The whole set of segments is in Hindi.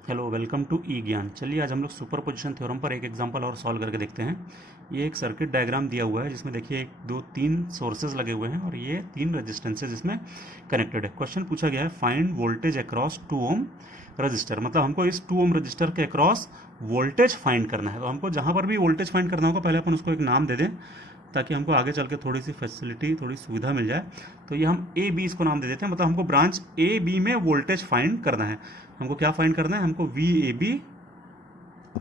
हेलो, वेलकम टू ई ज्ञान। चलिए आज हम लोग सुपर पोजिशन थ्योरम पर एक एग्जांपल और सॉल्व करके देखते हैं। ये एक सर्किट डायग्राम दिया हुआ है जिसमें देखिए 1 2 3 सोर्सेज लगे हुए हैं और ये 3 रेजिस्टेंसेज इसमें कनेक्टेड है। क्वेश्चन पूछा गया है find voltage across 2 ohm resistor, मतलब हमको इस 2 ओम रजिस्टर के अक्रॉस वोल्टेज फाइंड करना है। तो हमको जहाँ पर भी वोल्टेज फाइंड करना होगा पहले अपन उसको एक नाम दे दें ताकि हमको आगे चल के थोड़ी सी फैसिलिटी, थोड़ी सुविधा मिल जाए। तो ये हम ए बी इसको नाम दे देते हैं, मतलब हमको ब्रांच ए बी में वोल्टेज फाइंड करना है। हमको क्या फाइंड करना है? हमको वी ए बी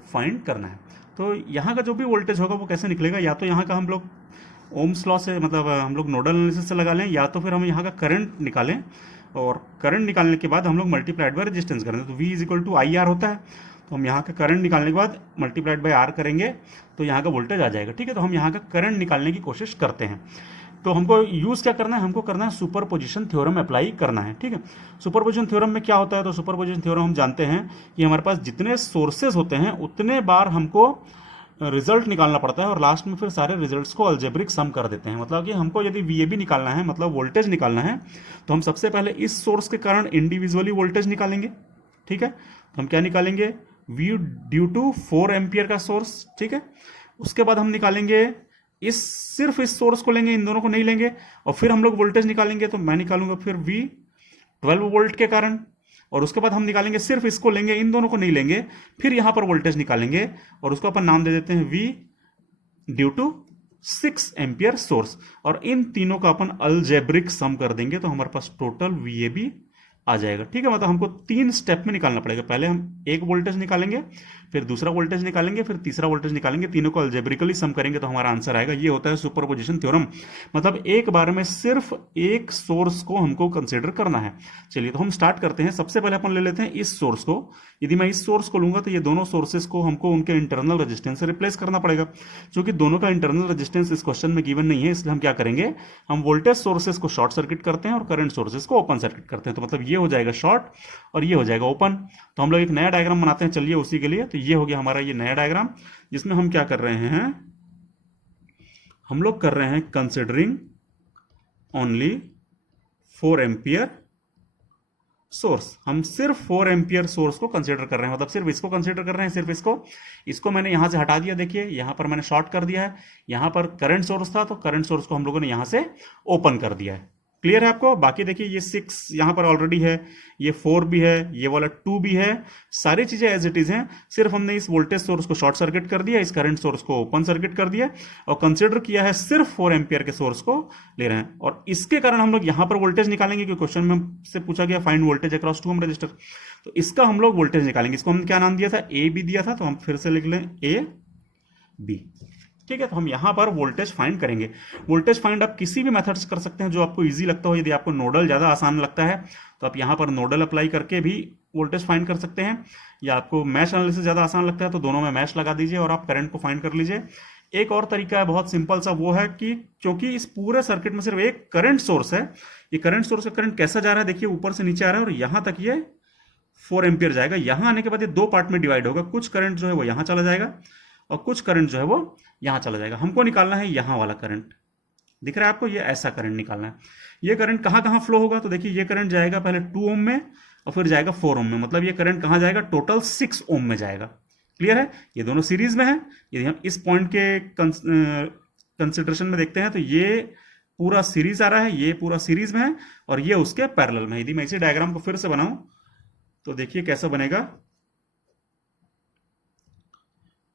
फाइंड करना है। तो यहाँ का जो भी वोल्टेज होगा वो कैसे निकलेगा? या तो यहाँ का हम लोग ओम्स लॉ से, मतलब हम लोग नोडल एनालिसिस से लगा लें, या तो फिर हम यहाँ का करंट निकालें और करंट निकालने के बाद हम लोग मल्टीप्लाइड बाय रेजिस्टेंस करें। तो V is equal to I R होता है। तो हम यहाँ का करंट निकालने के बाद मल्टीप्लाइड बाय आर करेंगे तो यहाँ का वोल्टेज आ जाएगा। ठीक है, तो हम यहाँ का करंट निकालने की कोशिश करते हैं। तो हमको यूज़ क्या करना है? हमको करना है सुपर पोजिशन थ्योरम अप्लाई करना है। ठीक है, सुपर पोजिशन थ्योरम में क्या होता है? तो सुपर पोजिशन थ्योरम हम जानते हैं कि हमारे पास जितने सोर्सेज होते हैं उतने बार हमको रिजल्ट निकालना पड़ता है और लास्ट में फिर सारे रिजल्ट्स को अलजेब्रिक सम कर देते हैं। मतलब कि हमको यदि वी ए बी निकालना है, मतलब वोल्टेज निकालना है, तो हम सबसे पहले इस सोर्स के कारण इंडिविजुअली वोल्टेज निकालेंगे। ठीक है, तो हम क्या निकालेंगे? वी ड्यू टू 4 एम्पियर का सोर्स। ठीक है, उसके बाद हम निकालेंगे सिर्फ इस सोर्स को लेंगे, इन दोनों को नहीं लेंगे, और फिर हम लोग वोल्टेज निकालेंगे। तो मैं निकालूंगा फिर वी 12 वोल्ट के कारण, और उसके बाद हम निकालेंगे, सिर्फ इसको लेंगे, इन दोनों को नहीं लेंगे, फिर यहां पर वोल्टेज निकालेंगे और उसको अपन नाम दे देते हैं V due to 6 ampere source, और इन तीनों का अपन अलजेब्रिक सम कर देंगे तो हमारे पास टोटल वी ए बी आ जाएगा। ठीक है, मतलब हमको 3 स्टेप में निकालना पड़ेगा। पहले हम एक वोल्टेज निकालेंगे, फिर दूसरा वोल्टेज निकालेंगे, फिर तीसरा वोल्टेज निकालेंगे, तीनों को अलजेब्रिकली सम करेंगे तो हमारा आंसर आएगा। ये होता है सुपरपोजिशन थ्योरम, मतलब एक बार में सिर्फ एक सोर्स को हमको कंसिडर करना है। चलिए तो हम स्टार्ट करते हैं। सबसे पहले अपन ले लेते हैं इस सोर्स को। यदि मैं इस सोर्स को लूंगा तो ये दोनों सोर्सेस को हमको उनके इंटरनल रेजिस्टेंस से रिप्लेस करना पड़ेगा। क्योंकि दोनों का इंटरनल रेजिस्टेंस इस क्वेश्चन में गिवन नहीं है, इसलिए हम क्या करेंगे? हम वोल्टेज सोर्सेस को शॉर्ट सर्किट करते हैं और करंट सोर्सेस को ओपन सर्किट करते हैं। तो मतलब ये हो जाएगा शॉर्ट और ये हो जाएगा ओपन। तो हम लोग एक नया डायग्राम बनाते हैं, चलिए उसी के लिए। तो ये हो गया हमारा ये नया डायग्राम, जिसमें हम क्या कर रहे हैं? हम लोग कर रहे हैं कंसिडरिंग ओनली 4 एम्पियर सोर्स। हम सिर्फ 4 एम्पियर सोर्स को कंसीडर कर रहे हैं, मतलब सिर्फ इसको कंसीडर कर रहे हैं, सिर्फ इसको मैंने यहां से हटा दिया। देखिए यहां पर मैंने शॉर्ट कर दिया है, यहां पर करंट सोर्स था तो करंट सोर्स को हम लोगों ने यहां से ओपन कर दिया है। क्लियर है आपको? बाकी देखिए ये 6 यहां पर ऑलरेडी है, ये 4 भी है, ये वाला 2 भी है, सारी चीजें एज इट इज हैं। सिर्फ हमने इस वोल्टेज सोर्स को शॉर्ट सर्किट कर दिया, इस करंट सोर्स को ओपन सर्किट कर दिया और कंसिडर किया है सिर्फ 4 एम्पियर के सोर्स को ले रहे हैं। और इसके कारण हम लोग यहां पर वोल्टेज निकालेंगे, क्योंकि क्वेश्चन में हमसे पूछा गया find voltage across 2 ohm resistor. तो इसका हम लोग वोल्टेज निकालेंगे। इसको हमने क्या नाम दिया था? ए बी दिया था, तो हम फिर से लिख लें ए बी। ठीक है, तो हम यहां पर वोल्टेज फाइंड करेंगे। वोल्टेज फाइंड आप किसी भी मेथड से कर सकते हैं जो आपको इजी लगता हो। यदि आपको नोडल ज्यादा आसान लगता है तो आप यहां पर नोडल अप्लाई करके भी वोल्टेज फाइंड कर सकते हैं, या आपको मैश एनालिसिस ज्यादा आसान लगता है तो दोनों में मैश लगा दीजिए और आप करंट को फाइंड कर लीजिए। एक और तरीका है बहुत सिंपल सा, वो है कि क्योंकि इस पूरे सर्किट में सिर्फ एक करंट सोर्स है, ये करंट सोर्स का करंट कैसा जा रहा है? देखिए ऊपर से नीचे आ रहा है और यहां तक ये 4 एम्पियर जाएगा। यहां आने के बाद ये 2 पार्ट में डिवाइड होगा, कुछ करंट जो है वो यहां चला जाएगा और कुछ करंट जो है वो यहां चला जाएगा। हमको निकालना है यहां वाला करंट, दिख रहा है आपको? ये ऐसा करंट निकालना है। ये करंट कहां कहां फ्लो होगा? तो देखिए ये करंट जाएगा पहले 2 ओम में और फिर जाएगा 4 ओम में, मतलब ये करंट कहां जाएगा? टोटल 6 ओम में जाएगा। क्लियर है? ये दोनों सीरीज में है। यदि हम इस पॉइंट के कंसिडरेशन में देखते हैं तो ये पूरा सीरीज आ रहा है, ये पूरा सीरीज में है और ये उसके पैरेलल में है। यदि मैं इसी डायग्राम को फिर से बनाऊं तो देखिए कैसा बनेगा।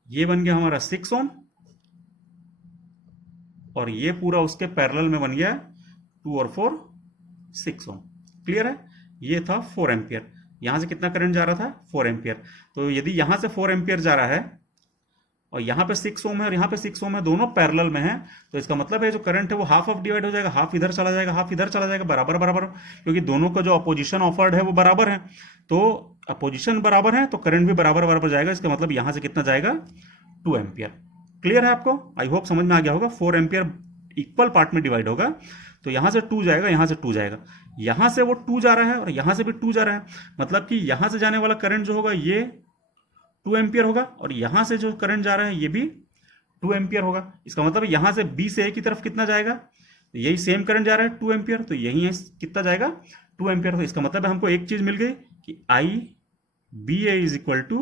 ये बन गया हमारा 6 ओम और ये पूरा उसके पैरेलल में बन गया 2 और 4 6 ओम। क्लियर है? ये था 4 एम्पियर। यहां से कितना करंट जा रहा था? 4 एम्पियर। तो यदि यहां से 4 एम्पियर जा रहा है और यहां पे 6 ओम है और यहां पे 6 ओम है, दोनों पैरेलल में है, तो इसका मतलब है जो करंट है वो हाफ ऑफ डिवाइड हो जाएगा, हाफ इधर चला जाएगा, हाफ इधर चला जाएगा, बराबर बराबर, क्योंकि दोनों का जो अपोजिशन ऑफर्ड है वो बराबर है। तो अपोजिशन बराबर है तो करंट भी बराबर बराबर जाएगा। इसका मतलब यहां से कितना जाएगा? 2 एम्पियर। क्लियर है आपको? आई होप समझ में आ गया होगा। 4 एम्पियर इक्वल पार्ट में डिवाइड होगा, तो यहां से 2 जाएगा, यहां से 2 जाएगा, यहां से वो 2 जा रहा है और यहां से भी 2 जा रहा है, मतलब कि यहां से जाने वाला करंट जो होगा ये 2 एम्पियर होगा और यहां से जो करंट जा रहा है ये भी 2 एम्पियर होगा। इसका मतलब यहां से बी से ए की तरफ कितना जाएगा? तो यही सेम करंट जा रहा है 2 एम्पियर, तो यही है कितना जाएगा? 2 एम्पियर। तो इसका मतलब है हमको एक चीज मिल गई कि I B A is equal to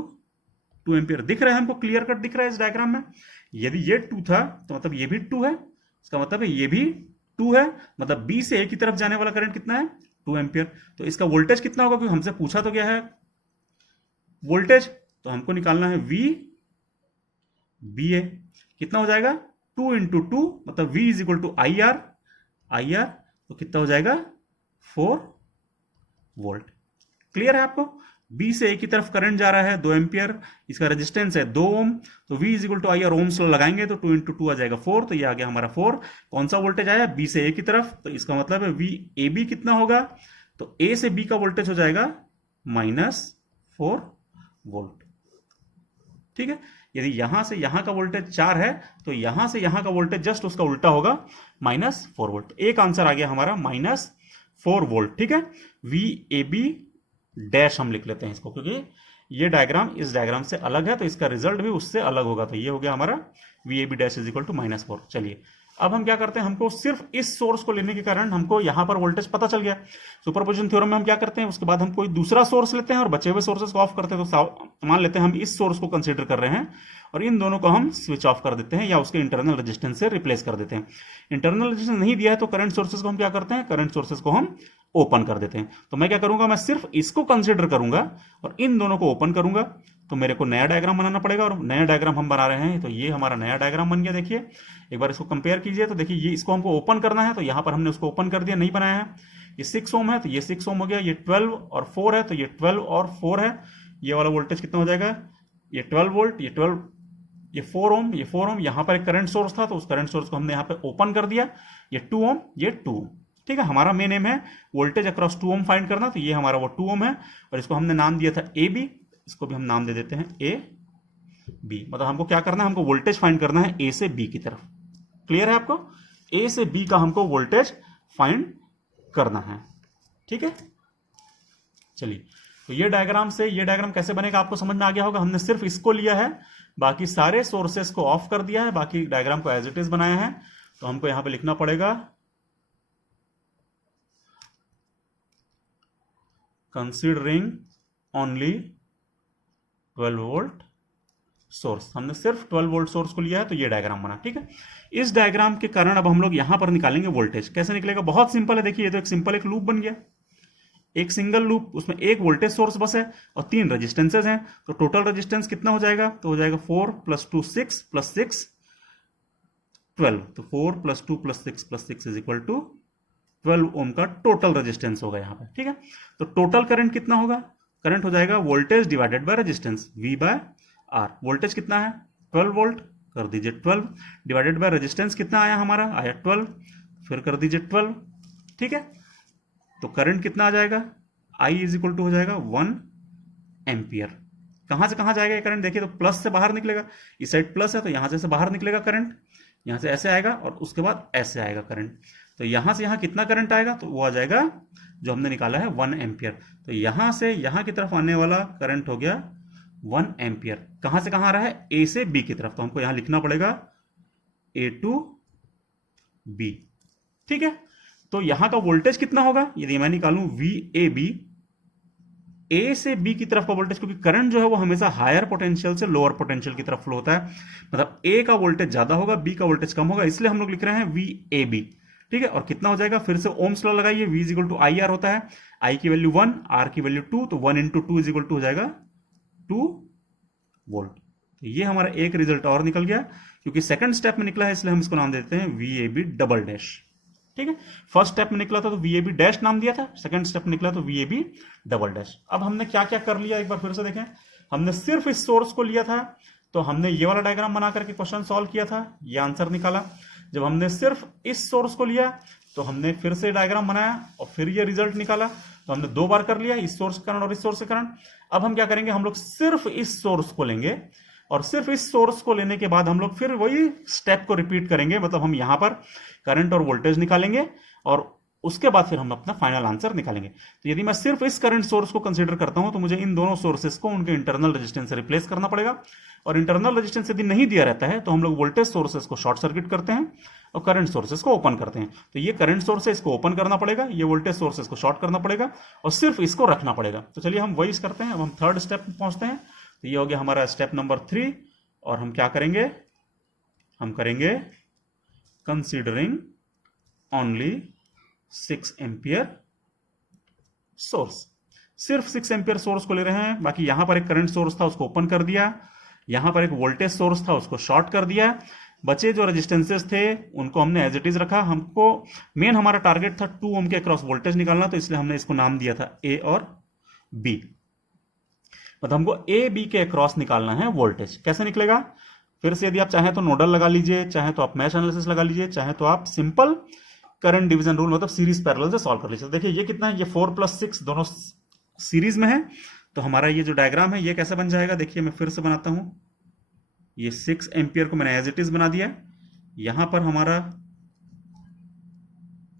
2 ampere. दिख रहा है हमको, क्लियर कट दिख रहा है इस डायग्राम में। यदि ये 2 था तो मतलब ये भी 2 है, इसका मतलब है ये भी 2 है, मतलब बी से ए की तरफ जाने वाला करंट कितना है, 2 एम्पियर। तो इसका वोल्टेज कितना होगा, क्योंकि हमसे पूछा तो क्या है वोल्टेज, तो हमको निकालना है वी बी ए। कितना हो जाएगा 2 इंटू 2, मतलब V is equal to I R. I R तो कितना हो जाएगा 4 वोल्ट। क्लियर है आपको। बी से ए की तरफ करंट जा रहा है 2 एम्पियर, इसका रेजिस्टेंस है 2 ओम, तो V is equal to I R, ohm's law लगाएंगे तो 2 इंटू 2 आ जाएगा 4, तो ये आ गया हमारा 4। कौन सा वोल्टेज आया, बी से ए की तरफ, तो इसका मतलब है वी ए बी कितना होगा, तो ए से बी का वोल्टेज हो जाएगा -4 वोल्ट। ठीक है। यदि यहां से यहां का वोल्टेज 4 है तो यहां से यहां का वोल्टेज जस्ट उसका उल्टा होगा -4 वोल्ट। एक आंसर आ गया हमारा -4 वोल्ट। ठीक है। वी ए बी डैश हम लिख लेते हैं इसको, क्योंकि ये डायग्राम इस डायग्राम से अलग है तो इसका रिजल्ट भी उससे अलग होगा। तो ये हो गया हमारा V A B dash is equal to -4। चलिए अब हम क्या करते हैं, हमको सिर्फ इस सोर्स को लेने के कारण हमको यहां पर वोल्टेज पता चल गया। सुपरपोजिशन थ्योरम में हम क्या करते हैं, उसके बाद हम कोई दूसरा सोर्स लेते हैं और बचे हुए सोर्सेस को ऑफ करते हैं। तो मान लेते हैं हम इस सोर्स को कंसीडर कर रहे हैं और इन दोनों को हम स्विच ऑफ कर देते हैं या उसके इंटरनल रेजिस्टेंस से रिप्लेस कर देते हैं। इंटरनल रेजिस्टेंस नहीं दिया है तो करंट सोर्सेस को हम क्या करते हैं, करंट सोर्सेस को हम ओपन कर देते हैं। तो मैं क्या करूंगा, मैं सिर्फ इसको कंसीडर करूंगा और इन दोनों को ओपन करूंगा। तो मेरे को नया डायग्राम बनाना पड़ेगा और नया डायग्राम हम बना रहे हैं। तो ये हमारा नया डायग्राम बन गया। देखिए एक बार इसको कंपेयर कीजिए तो देखिए ये इसको हमको ओपन करना है, तो यहां पर हमने उसको ओपन कर दिया, नहीं बनाया है। ये 6 ओम है तो ये 6 ओम हो गया, ये 12 और 4 है तो ये 12 और 4 है। ये वाला वोल्टेज कितना हो जाएगा, ये 12 वोल्ट, ये 12, ये 4 ओम, ये 4 ओम। यहां पर एक करंट सोर्स था तो उस करंट सोर्स को हमने यहां पे ओपन कर दिया। ये 2 ओम, ये 2 ओम। ठीक है। हमारा मेन एम है वोल्टेज अक्रॉस 2 ओम फाइंड करना, तो ये हमारा वो 2 ओम है और इसको हमने नाम दिया था ए बी, इसको भी हम नाम दे देते हैं ए बी। मतलब हमको क्या करना है, हमको वोल्टेज फाइंड करना है ए से बी की तरफ। क्लियर है आपको, ए से बी का हमको वोल्टेज फाइंड करना है। ठीक है। चलिए तो ये डायग्राम से ये डायग्राम कैसे बनेगा आपको समझ में आ गया होगा। हमने सिर्फ इसको लिया है, बाकी सारे सोर्सेस को ऑफ कर दिया है, बाकी डायग्राम को एज इट इज बनाया है। तो हमको यहां पे लिखना पड़ेगा कंसीडरिंग ओनली 12 वोल्ट सोर्स। हमने सिर्फ 12 वोल्ट सोर्स को लिया है तो ये डायग्राम बना। ठीक है। इस डायग्राम के कारण अब हम लोग यहां पर निकालेंगे वोल्टेज। कैसे निकलेगा, बहुत सिंपल है। देखिए ये तो एक सिंपल एक लूप बन गया, एक सिंगल लूप, उसमें एक वोल्टेज सोर्स बस है और 3 रेजिस्टेंसेज हैं। तो टोटल रेजिस्टेंस कितना हो जाएगा, तो हो जाएगा 4 + 2 6 + 6 12। तो 4 + 2 + 6 + 6 इज इक्वल टू 12 ओम का टोटल रेजिस्टेंस होगा यहाँ पे। ठीक है। तो टोटल करंट कितना होगा, करंट हो जाएगा voltage divided by resistance, V by R। Voltage कितना है 12 वोल्ट, कर दीजिए 12, डिवाइडेड बाय रेजिस्टेंस कितना आया हमारा, आया 12, फिर कर दीजिए 12। ठीक है। तो करंट कितना आ जाएगा, I इज इक्वल टू हो जाएगा 1 एम्पियर। कहां से कहां जाएगा ये करंट, देखिए तो प्लस से बाहर निकलेगा, इस साइड प्लस है तो यहां से बाहर निकलेगा करंट, यहां से ऐसे आएगा और उसके बाद ऐसे आएगा करंट। तो यहां से यहां कितना करंट आएगा, तो वो आ जाएगा जो हमने निकाला है 1 एम्पियर। तो यहां से यहां की तरफ आने वाला करंट हो गया 1 एम्पियर। कहां से कहां आ रहा है, ए से बी की तरफ। तो हमको यहां लिखना पड़ेगा ए टू बी। ठीक है। तो यहां का वोल्टेज कितना होगा, यदि मैं निकालूं वी ए बी, ए से बी की तरफ का वोल्टेज, क्योंकि करंट जो है वो हमेशा हायर पोटेंशियल से लोअर पोटेंशियल की तरफ फ्लो होता है, मतलब ए का वोल्टेज ज्यादा होगा, बी का वोल्टेज कम होगा, इसलिए हम लोग लिख रहे हैं वी ए बी। ठीक है। और कितना हो जाएगा, फिर से ओम्स लॉ लगाइए, V is equal to I R होता है, I की वैल्यू 1, R की वैल्यू 2, तो 1 × 2 इज इक्वल टू हो जाएगा 2 वोल्ट। तो ये हमारा एक रिजल्ट और निकल गया, क्योंकि सेकंड स्टेप में निकला है इसलिए हम इसको नाम देते हैं VAB डबल डैश। ठीक है। फर्स्ट स्टेप में निकला था तो VAB डैश नाम दिया था, सेकंड स्टेप में निकला तो VAB डबल डैश। अब हमने क्या क्या कर लिया एक बार फिर से देखें। हमने सिर्फ इस सोर्स को लिया था तो हमने ये वाला डायग्राम बना करके क्वेश्चन सॉल्व किया था, ये आंसर निकाला। जब हमने सिर्फ इस सोर्स को लिया तो हमने फिर से डायग्राम बनाया और फिर ये रिजल्ट निकाला। तो हमने 2 बार कर लिया, इस सोर्स के कारण और इस सोर्स के कारण। अब हम क्या करेंगे, हम लोग सिर्फ इस सोर्स को लेंगे और सिर्फ इस सोर्स को लेने के बाद हम लोग फिर वही स्टेप को रिपीट करेंगे। मतलब हम यहां पर करंट और वोल्टेज निकालेंगे और उसके बाद फिर हम अपना फाइनल आंसर निकालेंगे। तो यदि मैं सिर्फ इस करंट सोर्स को कंसीडर करता हूं तो मुझे इन दोनों सोर्सेस को उनके इंटरनल रेजिस्टेंस से रिप्लेस करना पड़ेगा, और इंटरनल रेजिस्टेंस यदि नहीं दिया रहता है तो हम लोग वोल्टेज सोर्सेस को शॉर्ट सर्किट करते हैं और करंट सोर्सेस को ओपन करते हैं। तो ये करंट सोर्स है, इसको ओपन करना पड़ेगा, ये वोल्टेज सोर्सेस को शॉर्ट करना पड़ेगा और सिर्फ इसको रखना पड़ेगा। तो चलिए हम वही करते हैं। अब हम थर्ड स्टेप में पहुंचते हैं। तो ये हो गया हमारा स्टेप नंबर 3, और हम क्या करेंगे, हम करेंगे कंसीडरिंग ओनली 6 एम्पियर सोर्स। सिर्फ 6 एम्पियर सोर्स को ले रहे हैं, बाकी यहां पर एक करंट सोर्स था उसको ओपन कर दिया, यहां पर एक वोल्टेज सोर्स था उसको शॉर्ट कर दिया, बचे जो रेजिस्टेंसेस थे उनको हमने एज इट इज रखा। हमको मेन हमारा टारगेट था 2 ओम के अक्रॉस वोल्टेज निकालना, तो इसलिए हमने इसको नाम दिया था ए और बी। मतलब हमको ए बी के अक्रॉस निकालना है वोल्टेज। कैसे निकलेगा, फिर से यदि आप चाहें तो नोडल लगा लीजिए, चाहे तो आप मैश एनालिसिस लगा लीजिए, चाहे तो आप सिंपल करंट डिवीजन रूल मतलब सीरीज पैरेलल से सॉल्व कर लीजिए। देखिए ये कितना है, ये 4 + 6 दोनों सीरीज में है। तो हमारा ये जो डायग्राम है ये कैसे बन जाएगा, देखिए मैं फिर से बनाता हूं। ये 6 एम्पियर को मैंने एज इट इज बना दिया। यहां पर हमारा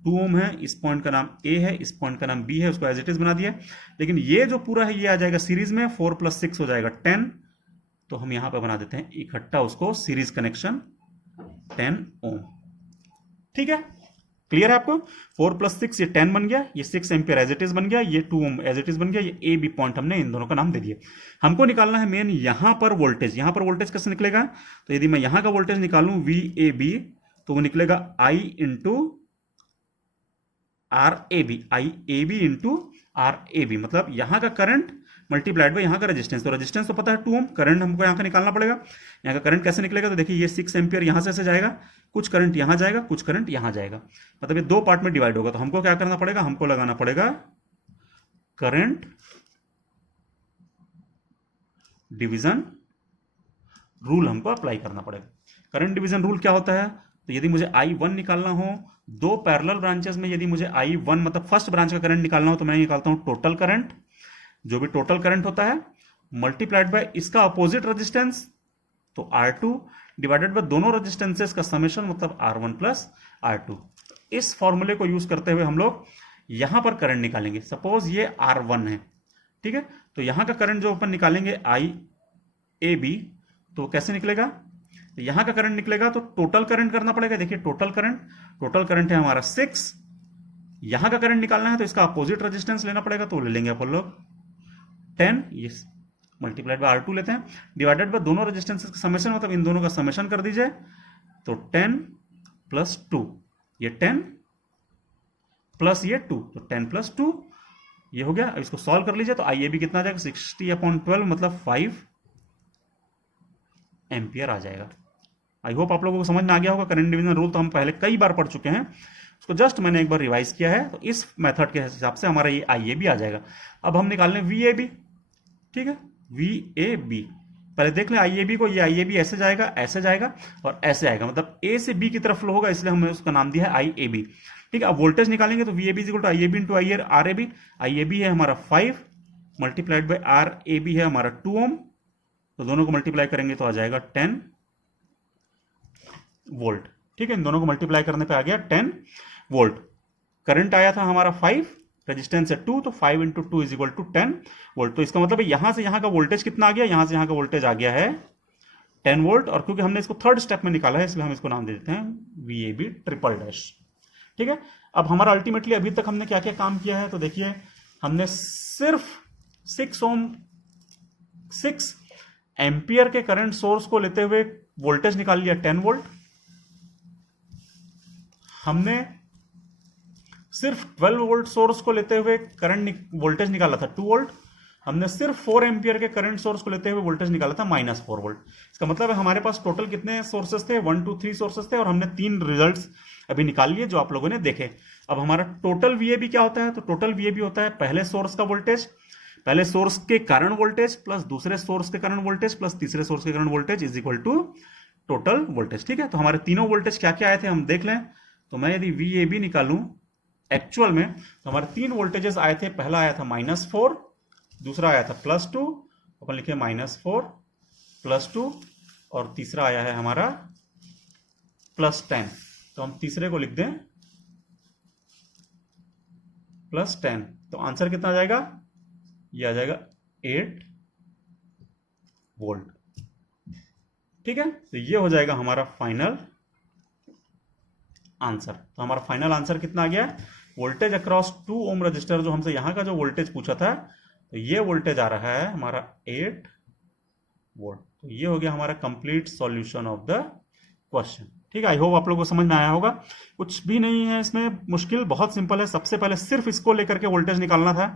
2 ओम है, इस पॉइंट का नाम ए है, इस पॉइंट का नाम बी है, उसको एज इट इज बना दिया। लेकिन ये जो पूरा है ये आ जाएगा सीरीज में, 4 + 6 हो जाएगा 10। तो हम यहां पर बना देते हैं इकट्ठा उसको सीरीज कनेक्शन 10 ओम। ठीक है, क्लियर है आपको। 4 + 6 ये 10 बन गया, ये 6 एम्पियर एज इट इज बन गया, ये 2 ओम एज इट इज बन गया, ये ए बी पॉइंट हमने इन दोनों का नाम दे दिया। हमको निकालना है मेन यहां पर वोल्टेज। यहां पर वोल्टेज कैसे निकलेगा, तो यदि मैं यहां का वोल्टेज निकालूं वी ए बी, तो वो निकलेगा I into R A B, I A B into R A B, मतलब यहां का करंट मल्टीप्लाइड बाय यहां का रेजिस्टेंस। तो रेजिस्टेंस तो पता है 2 ओम, करंट हमको यहां का निकालना पड़ेगा। यहां का करंट कैसे निकलेगा, तो देखिए ये 6 एम्पियर यहां से ऐसे जाएगा, कुछ करंट यहां जाएगा, कुछ करंट यहां जाएगा, मतलब ये 2 पार्ट में डिवाइड होगा। तो हमको क्या करना पड़ेगा, हमको लगाना पड़ेगा करंट डिवीजन रूल, हमको अप्लाई करना पड़ेगा। करंट डिवीजन रूल क्या होता है, तो यदि मुझे I1 निकालना हो, 2 पैरेलल ब्रांचेस में यदि मुझे I1 मतलब फर्स्ट ब्रांच का करंट निकालना हो, तो मैं निकालता हूं टोटल करंट, जो भी टोटल करंट होता है मल्टीप्लाइड बाय इसका अपोजिट रेजिस्टेंस, तो R2 डिवाइडेड बाय दोनों रेजिस्टेंसेस का समेशन, मतलब R1 + R2। इस फॉर्मूले को यूज करते हुए हम लोग यहां पर करंट निकालेंगे। सपोज ये R1 है, ठीक है, तो यहां का करंट जो अपन निकालेंगे I ए बी, तो कैसे निकलेगा, यहां का करंट निकलेगा तो टोटल करंट करना पड़ेगा। देखिए टोटल करंट है हमारा 6, यहां का करंट निकालना है तो इसका अपोजिट रेजिस्टेंस लेना पड़ेगा, तो ले लेंगे अपन लोग 10, ये मल्टीप्लाइड बाय R2 लेते हैं, डिवाइडेड बाय दोनों रेजिस्टेंसेस का समेशन, मतलब इन दोनों का समेशन कर दीजिए, तो 10 + 2, ये 10 प्लस ये 2, तो 10 + 2 ये हो गया। अब इसको सॉल्व कर लीजिए, तो आई ए बी कितना आ जाएगा, 60/12 मतलब 5 एम्पियर आ जाएगा। आई होप आप लोगों को समझ में आ गया होगा। करंट डिवीजन रूल तो हम पहले कई बार पढ़ चुके हैं, उसको जस्ट मैंने एक बार रिवाइज किया है। तो इस मेथड के हिसाब से हमारा ये आई ए बी आ जाएगा। अब हम निकाल लें वी ए बी, ठीक है, वी ए बी पहले देख लें आई ए बी को। ये आई ए बी ऐसे जाएगा, ऐसे जाएगा और ऐसे आएगा, मतलब ए से बी की तरफ फ्लो होगा, इसलिए हमने उसका नाम दिया है आई ए बी। ठीक है, अब वोल्टेज निकालेंगे तो V A B equal to I A B into I R A B. I A B है हमारा 5 multiplied by R A B है हमारा 2 ओम, तो दोनों को मल्टीप्लाई करेंगे तो आ जाएगा 10 वोल्ट। ठीक है, इन दोनों को मल्टीप्लाई करने पे आ गया 10 वोल्ट। करंट आया था हमारा 5, रेजिस्टेंस है 2, तो 5 × 2 = 10 वोल्ट। तो इसका मतलब है यहां से यहां का वोल्टेज कितना आ गया, यहां से यहां का वोल्टेज आ गया है 10 वोल्ट। और क्योंकि हमने इसको थर्ड स्टेप में निकाला है, इसलिए हम इसको नाम दे देते हैं VAB ट्रिपल-। ठीक है, अब हमारा अल्टीमेटली अभी तक हमने क्या क्या काम किया है, तो देखिए हमने सिर्फ 6 एम्पियर के करंट सोर्स को लेते हुए वोल्टेज निकाल लिया 10 वोल्ट। हमने सिर्फ 12 वोल्ट सोर्स को लेते हुए करंट वोल्टेज निकाला था 2 वोल्ट। हमने सिर्फ 4 एम्पियर के करंट सोर्स को लेते हुए वोल्टेज निकाला था -4 वोल्ट। इसका मतलब है हमारे पास टोटल कितने सोर्सेस थे, 1 2 3 सोर्सेस थे, और हमने 3 रिजल्ट्स अभी निकाल लिए जो आप लोगों ने देखे। अब हमारा टोटल VAB क्या होता है, तो टोटल VAB होता है पहले सोर्स का वोल्टेज, पहले सोर्स के कारण वोल्टेज प्लस दूसरे सोर्स के कारण वोल्टेज प्लस तीसरे सोर्स के कारण voltage is equal to total voltage. ठीक है, तो हमारे तीनों वोल्टेज क्या क्या आए थे हम देख लें। तो मैं यदि VAB निकालूं एक्चुअल में, तो हमारे 3 वोल्टेजेस आए थे। पहला आया था -4, दूसरा आया था +2, अपन लिखे -4 +2, और तीसरा आया है हमारा +10। तो हम तीसरे को लिख दें प्लस 10, तो आंसर कितना आ जाएगा, ये आ जाएगा 8 वोल्ट। ठीक है, तो ये हो जाएगा हमारा फाइनल आंसर। तो हमारा फाइनल आंसर कितना आ गया, वोल्टेज अक्रॉस 2 ओम रजिस्टर, जो हमसे यहां का जो वोल्टेज पूछा था, तो ये वोल्टेज आ रहा है हमारा 8 वोल्ट। तो ये हो गया हमारा complete solution of the question. ठीक है, आई होप आप लोगों को समझ में आया होगा। कुछ भी नहीं है इसमें मुश्किल, बहुत सिंपल है। सबसे पहले सिर्फ इसको लेकर के वोल्टेज निकालना था,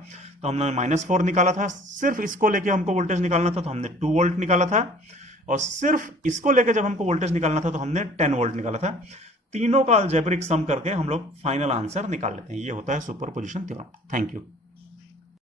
तो हमने -4 निकाला था। सिर्फ इसको लेके हमको वोल्टेज निकालना था, तो हमने 2 वोल्ट निकाला था। और सिर्फ इसको लेके जब हमको वोल्टेज निकालना था, तो हमने 10 वोल्ट निकाला था। तीनों का अलजेब्रिक सम करके हम लोग फाइनल आंसर निकाल लेते हैं। ये होता है सुपरपोजिशन थ्योरम। Thank you.